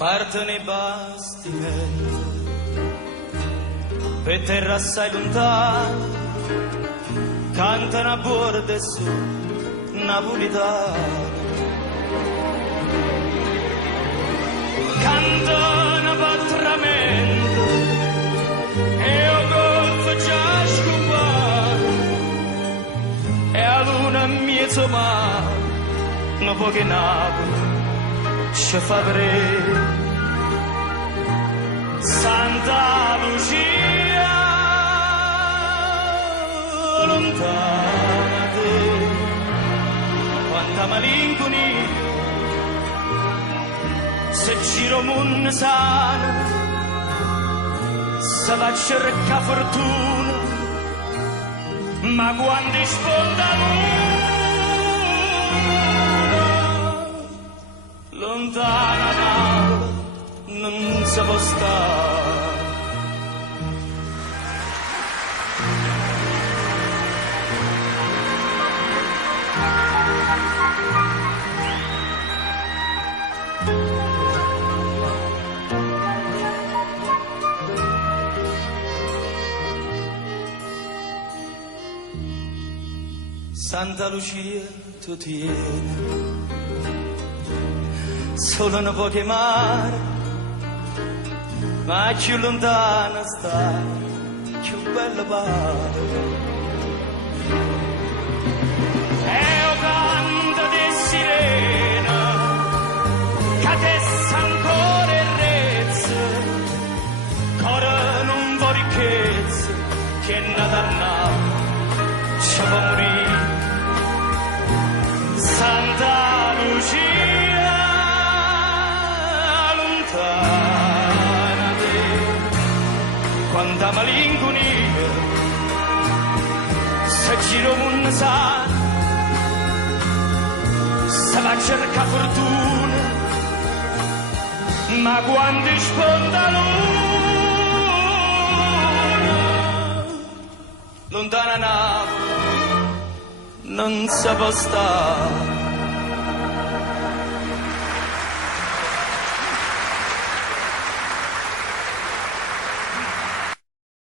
Partono i bastimenti per terra assai lontana, cantano a bordo su napolitana, cantano a battramento e il golfo già scompato e a luna mezzo mare non può che Napoli ci fa vedere. Santa Lucia lontana te, quanta malinconia, se giro mondo sana, se va a cercare fortuna, ma quando sponda luna, lontana Napoli non si può stare. Santa Lucia tu tieni, solo non puoi chiamare, ma più lontana stai, più bella pare. E o canto di sirena, che adesso ancora è rezza, ancora non vuoi ricchezza, che è nata a Napoli, ci può morire. Santa Lucia lontana te, quanta malinconia, se giro un sa, se va a cercare fortuna, ma quando sponda luna, lontana Napoli non si può stare.